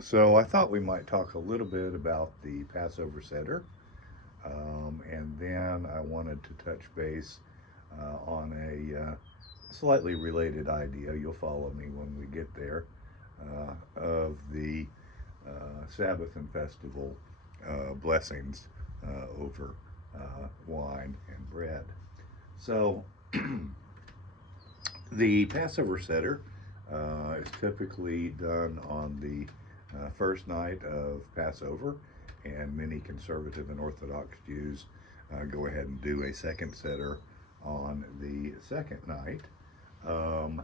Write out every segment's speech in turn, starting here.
So I thought we might talk a little bit about the Passover Seder, and then I wanted to touch base on a slightly related idea. You'll follow me when we get there of the Sabbath and festival blessings over wine and bread. So the Passover Seder is typically done on the first night of Passover, and many conservative and Orthodox Jews go ahead and do a second Seder on the second night. Um,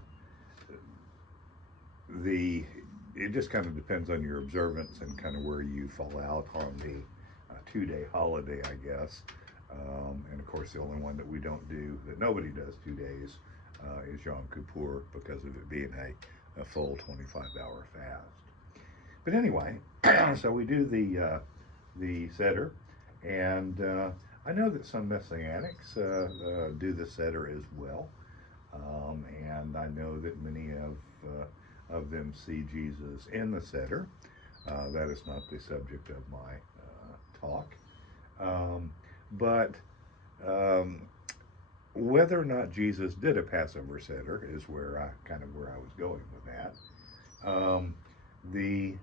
the It just kind of depends on your observance and kind of where you fall out on the 2 day holiday, I guess. And of course, the only one that we don't do, that nobody does 2 days, is Yom Kippur because of it being a full 25-hour fast. But anyway, so we do the Seder, and I know that some Messianics do the Seder as well, and I know that many of them see Jesus in the Seder. That is not the subject of my talk, um, but um, whether or not Jesus did a Passover Seder is where I was going with that. The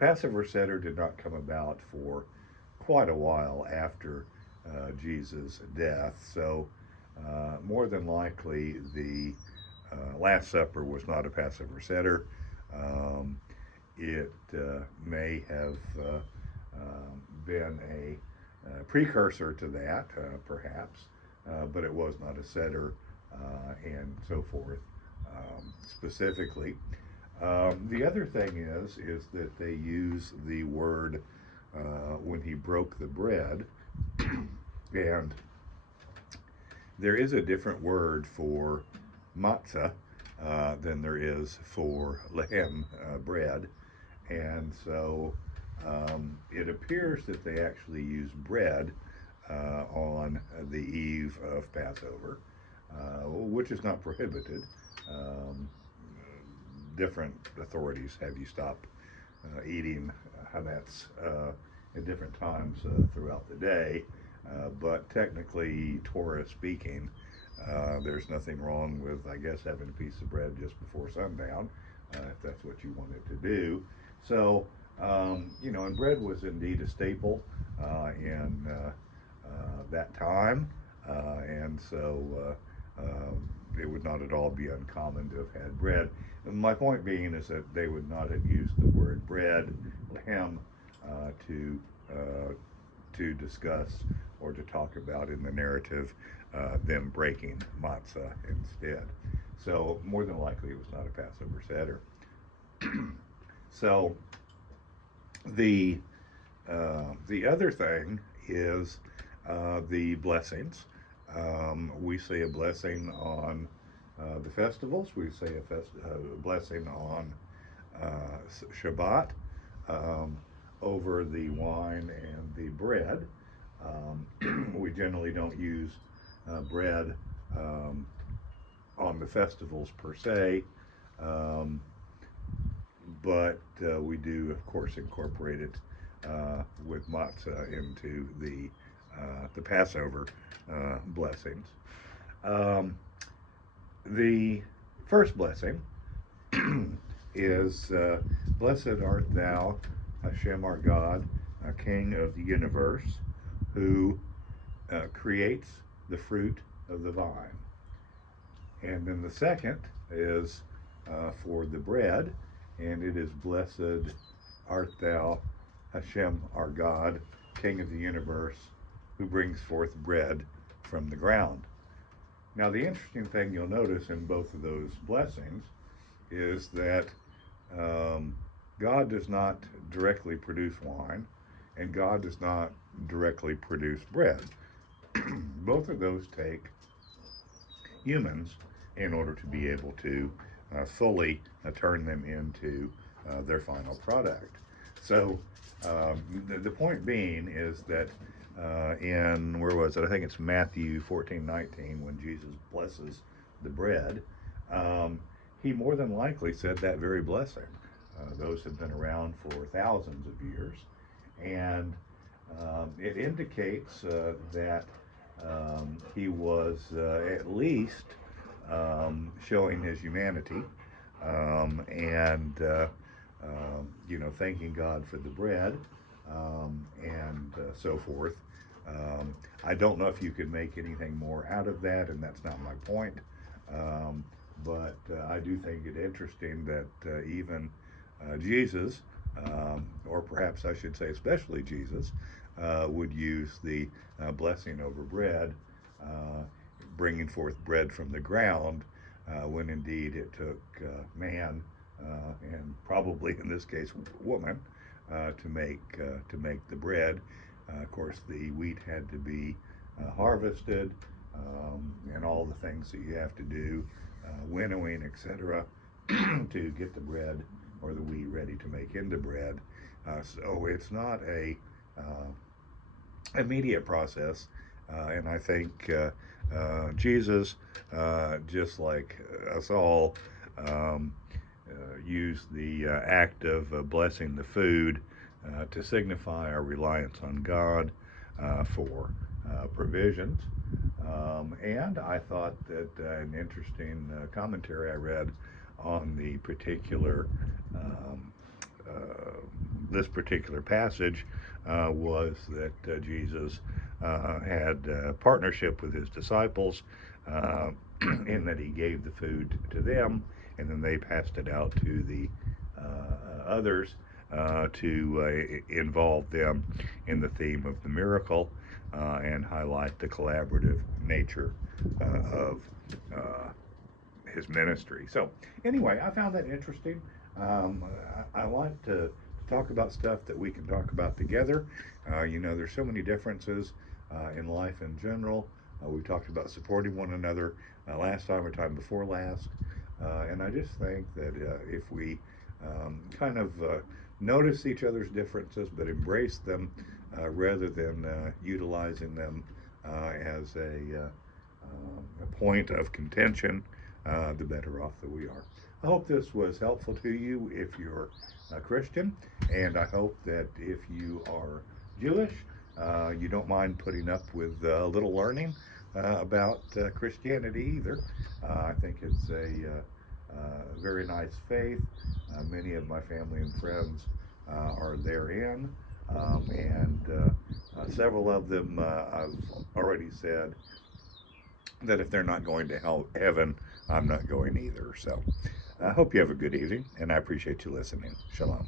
Passover Seder did not come about for quite a while after Jesus' death, so more than likely the Last Supper was not a Passover Seder. Um, it may have been a precursor to that, perhaps, but it was not a Seder and so forth specifically. The other thing is that they use the word when he broke the bread, and there is a different word for matzah than there is for lehem, bread, and so it appears that they actually use bread on the eve of Passover, which is not prohibited. Um, Different authorities have you stop eating that's at different times throughout the day. But technically, Torah speaking, there's nothing wrong with, I guess, having a piece of bread just before sundown, if that's what you wanted to do. So, and bread was indeed a staple in that time, and so it would not at all be uncommon to have had bread. And my point being is that they would not have used the word bread, lehem, uh, to uh, to discuss or to talk about in the narrative them breaking matzah instead. So more than likely it was not a Passover Seder. So the the other thing is the blessings. We say a blessing on the festivals. We say a blessing on Shabbat um, over the wine and the bread. We generally don't use bread um, on the festivals per se, um, but we do, of course, incorporate it with matzah into the Passover blessings. Um, the first blessing is blessed art thou, Hashem our God, King of the universe, who creates the fruit of the vine. And then the second is for the bread, and it is blessed art thou, Hashem our God, King of the universe, who brings forth bread from the ground. Now, the interesting thing you'll notice in both of those blessings is that um, God does not directly produce wine, and God does not directly produce bread. Both of those take humans in order to be able to fully turn them into their final product. So the point being is that in, where was it? I think it's Matthew 14:19, when Jesus blesses the bread, um, he more than likely said that very blessing. Those have been around for thousands of years, and it indicates that he was at least showing his humanity, and thanking God for the bread, and so forth. I don't know if you could make anything more out of that, and that's not my point. But I do think it interesting that even Jesus, or perhaps I should say especially Jesus, would use the blessing over bread, bringing forth bread from the ground, when indeed it took man, and probably in this case woman, to make the bread. Of course, the wheat had to be harvested, and all the things that you have to do, winnowing, etc., to get the bread or the wheat ready to make into bread. So it's not a immediate process, and I think Jesus, just like us all, used the act of blessing the food to signify our reliance on God for provisions. And I thought that an interesting commentary I read on the particular this particular passage was that Jesus had partnership with his disciples, in that he gave the food to them, and then they passed it out to the others to involve them in the theme of the miracle, and highlight the collaborative nature of his ministry. So anyway, I found that interesting. I like to talk about stuff that we can talk about together. There's so many differences in life in general. We talked about supporting one another last time or time before last. And I just think that if we kind of notice each other's differences but embrace them, rather than utilizing them as a point of contention, the better off that we are. I hope this was helpful to you if you're a Christian, and I hope that if you are Jewish, you don't mind putting up with a little learning about Christianity either. I think it's a very nice faith. Many of my family and friends are therein, and several of them I've already said that if they're not going to heaven, I'm not going either. So I hope you have a good evening, and I appreciate you listening. Shalom.